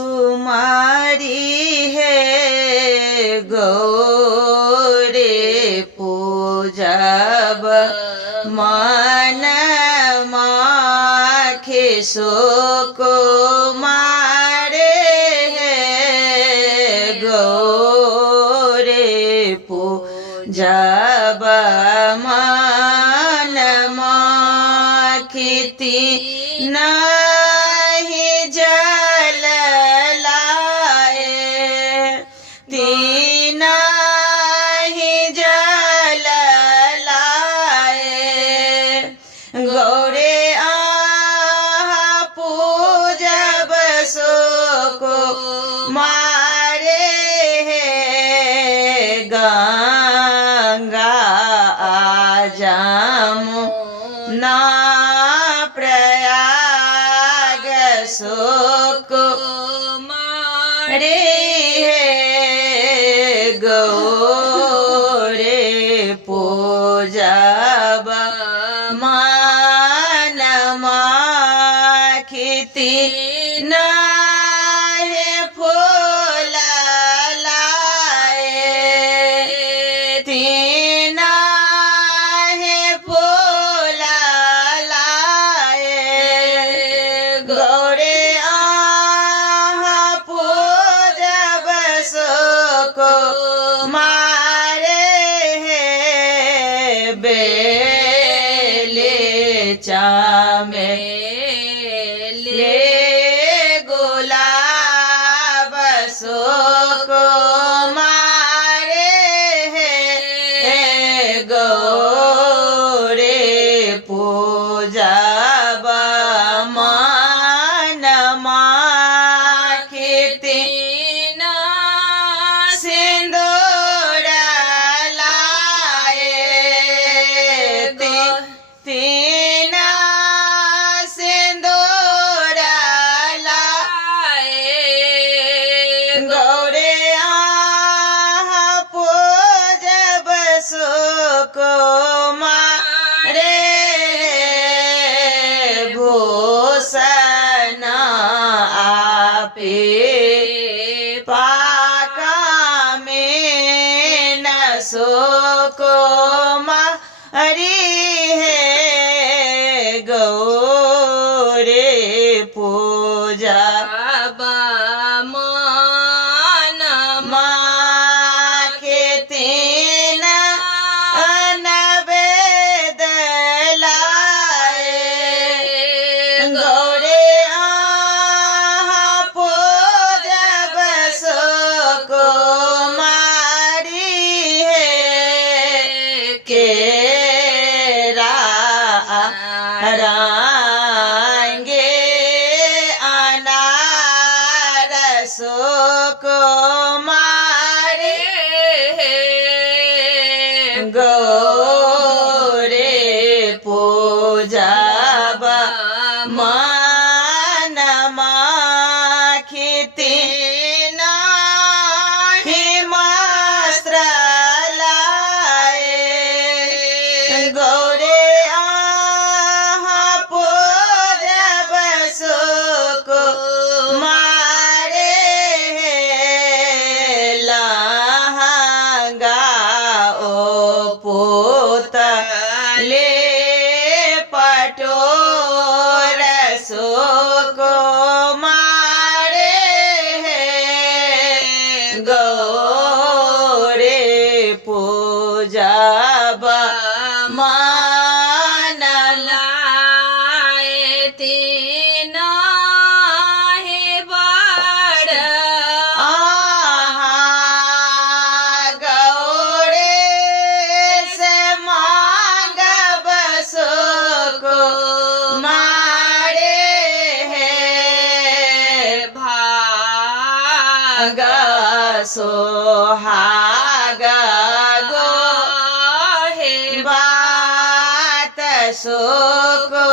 सुकुमारी है गौरे पूजब मन माखे सुकुमारे है गौरे पूजब मन माखिती नहीं जल लाए तीना ही जल लाए गौरे आहा पूजब सुको मारे है गंगा आजमो ना प्रयाग सुकुमारे है गौरे पूजब मन माखिती नाहे फूल लाए तीना है फूल लाए गौरे आहा पूजब सुकुमारे है बेले चामेले गुलाब सुकुमारे है गौरे पूजब मन माखिती सिंदूर लाए तीना सिंदूर लाए गौरे आहा पूजब सुकुमारे भूषण आपे पाका में न सुकुमारी है गौरे पूजब मन माखिती नवेद लाए गौरे आहा पूजब सुकुमारी है केरा रंगे अनार सुकुमारे है गौरे पूजब मन माखिती नाही वस्त्र लाए गौरे आहा पूजब सुकुमारे लहंगा ओ पुतले पटोर सुकुमारे गौरे पूजब मन लाए तीना है बड़ आहा गौरे से मांगब सुकुमारे है भाग सोहाग गो है बात सुको